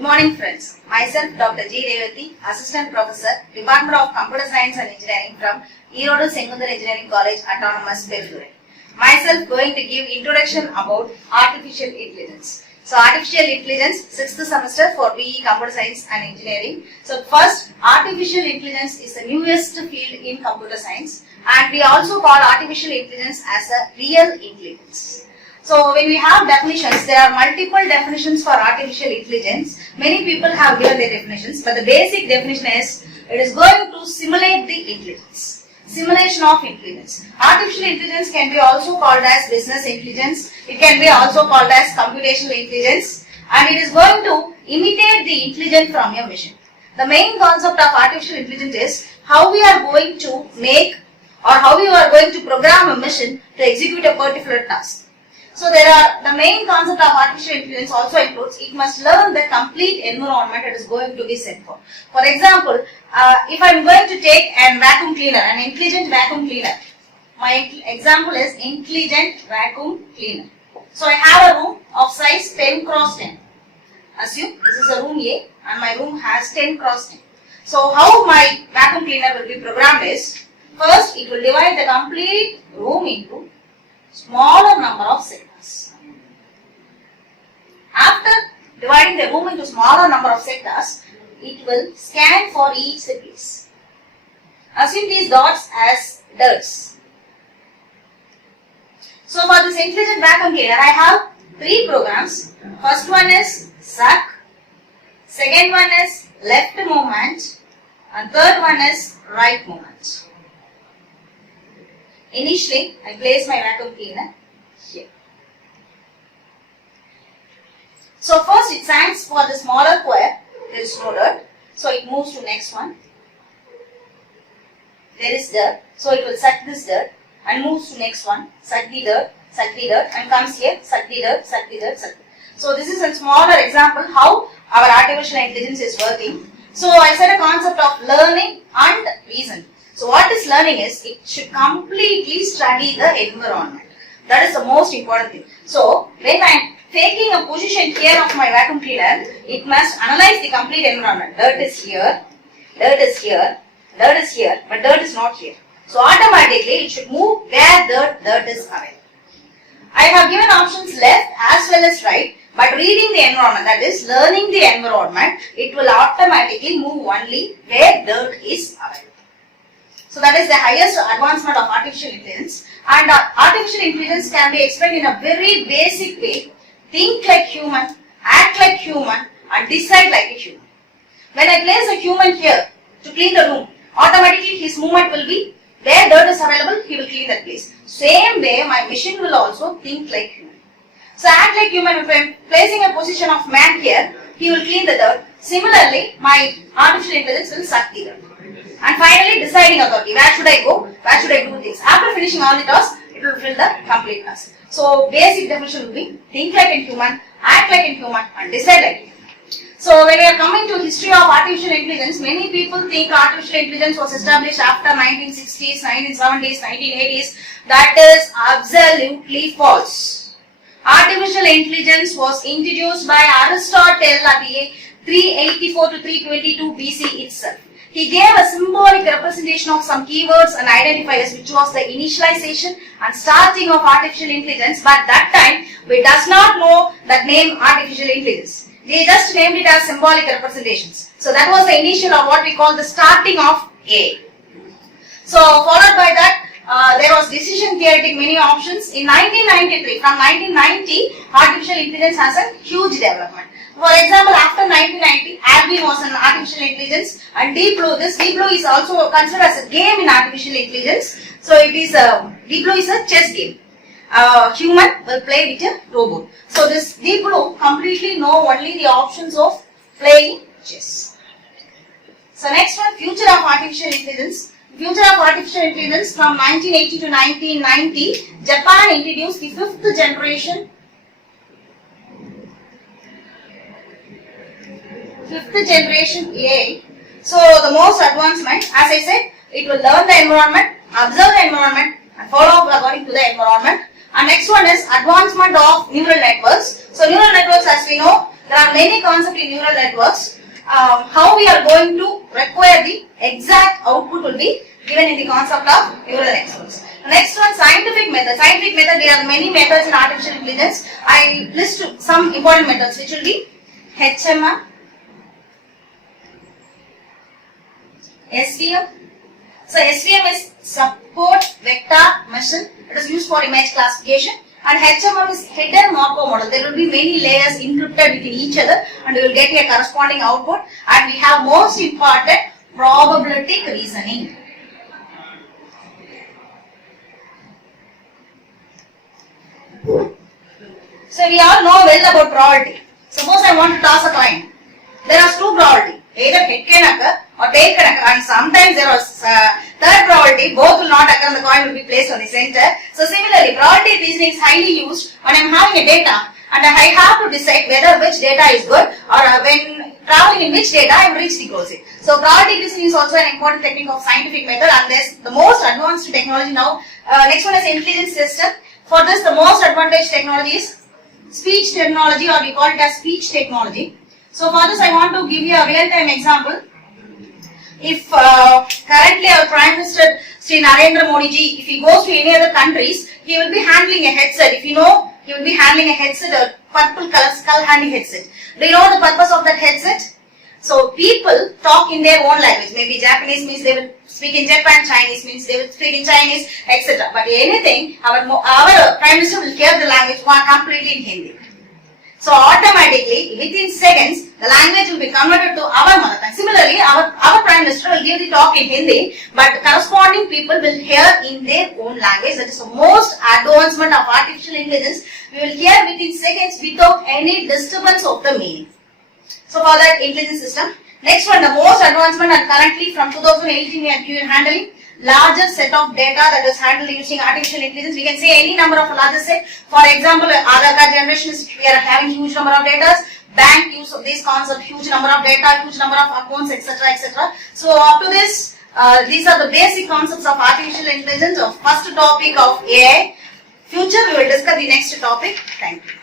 Good morning friends. Myself Dr. G. Revati, Assistant Professor, Department of Computer Science and Engineering from Erodu Sengundar Engineering College, Autonomous, Belur. Myself going to give introduction about Artificial Intelligence. So Artificial Intelligence, 6th semester for BE Computer Science and Engineering. So first, Artificial Intelligence is the newest field in computer science, and we also call Artificial Intelligence as a real intelligence. So when we have definitions, there are multiple definitions for artificial intelligence. Many people have given their definitions, but the basic definition is it is going to simulate the intelligence. Simulation of intelligence. Artificial intelligence can be also called as business intelligence. It can be also called as computational intelligence, and it is going to imitate the intelligence from your machine. The main concept of artificial intelligence is how we are going to make or how we are going to program a machine to execute a particular task. So the main concept of artificial intelligence also includes it must learn the complete environment it is going to be set for. For example, if I am going to take a vacuum cleaner, an intelligent vacuum cleaner, my example is intelligent vacuum cleaner. So I have a room of size 10 cross 10. Assume this is a room A and my room has 10 cross 10. So how my vacuum cleaner will be programmed is, first it will divide the complete room into smaller number of sectors. After dividing the room into smaller number of sectors, it will scan for each place. Assume these dots as dirts. So for this intelligent vacuum cleaner, I have 3 programs. First one is suck, second one is left movement, and third one is right movement. Initially, I place my vacuum cleaner here. So first it scanns for the smaller square, there is no dirt, so it moves to next one. There is dirt, so it will suck this dirt and moves to next one, suck the dirt and comes here, suck the dirt, suck the dirt, suck the dirt. So this is a smaller example how our artificial intelligence is working. So I said a concept of learning and reasoning. So what is learning is, it should completely study the environment. That is the most important thing. So when I am taking a position here of my vacuum cleaner, it must analyze the complete environment. Dirt is here, dirt is here, dirt is here, but dirt is not here. So automatically it should move where dirt is available. I have given options left as well as right, but reading the environment, that is learning the environment, it will automatically move only where dirt is available. So that is the highest advancement of artificial intelligence, and artificial intelligence can be explained in a very basic way. Think like human, act like human, and decide like a human. When I place a human here to clean the room, automatically his movement will be where dirt is available, he will clean that place. Same way my machine will also think like human. So act like human, if I am placing a position of man here, he will clean the dirt. Similarly, my artificial intelligence will suck the dirt. And finally, deciding authority. Where should I go? Where should I do things? After finishing all the tasks, it will fill the complete task. So, basic definition will be think like a human, act like a human, and decide like a human. So, when we are coming to history of artificial intelligence, many people think artificial intelligence was established after 1960s, 1970s, 1980s. That is absolutely false. Artificial intelligence was introduced by Aristotle at the year 384 to 322 BC itself. He gave a symbolic representation of some keywords and identifiers, which was the initialization and starting of artificial intelligence, but that time we does not know that name artificial intelligence. They just named it as symbolic representations. So that was the initial, or what we call the starting of AI. So followed by that, there was decision theoretic many options. In 1993, from 1990, artificial intelligence has a huge development. For example, after 1990, Alvin was an artificial intelligence, and Deep Blue is also considered as a game in artificial intelligence. So it is Deep Blue is a chess game. Human will play with a robot. So this Deep Blue completely know only the options of playing chess. So next one, future of artificial intelligence. Future of artificial intelligence from 1980 to 1990, Japan introduced the 5th generation AI. So the most advancement, as I said, it will learn the environment, observe the environment, and follow up according to the environment. And next one is advancement of neural networks. So neural networks, as we know, There are many concepts in neural networks. How we are going to require the exact output will be given in the concept of neural networks. Next one, scientific method. Scientific method, there are many methods in artificial intelligence. I list some important methods which will be HMM, SVM. So SVM is support vector machine. It is used for image classification. And HMM is hidden Markov model. There will be many layers encrypted within each other and you will get a corresponding output. And we have most important probabilistic reasoning. So we all know well about probability. Suppose I want to toss a coin. There are two probability. Either it can occur or tail can occur, and sometimes there was third probability, both will not occur and the coin will be placed on the center. So similarly, probability reasoning is highly used when I am having a data and I have to decide whether which data is good or when traveling in which data I have reached the goals. So probability reasoning is also an important technique of scientific method, and there's the most advanced technology now. Next one is intelligence system. For this, the most advanced technology is speech technology, or we call it as speech technology. So for this, I want to give you a real-time example. If currently our Prime Minister Sri Narendra Modi ji, if he goes to any other countries, he will be handling a headset. If you know, he will be handling a headset, a purple color skull handling headset. Do you know the purpose of that headset? So people talk in their own language. Maybe Japanese means they will speak in Japan, Chinese means they will speak in Chinese, etc. But anything, our Prime Minister will hear the language completely in Hindi. So automatically, within seconds, the language will be converted to our mother tongue. Similarly, our Prime Minister will give the talk in Hindi, but corresponding people will hear in their own language. That is the most advancement of artificial intelligence. We will hear within seconds without any disturbance of the meaning. So for that intelligence system. Next one, the most advancement, and currently from 2018 we are handling larger set of data that is handled using artificial intelligence. We can say any number of larger set. For example, Aadhaar card generations, we are having huge number of data. Bank use of these concepts, huge number of data, huge number of accounts, etc., etc. So up to this, these are the basic concepts of artificial intelligence. Of first topic of AI. Future we will discuss the next topic. Thank you.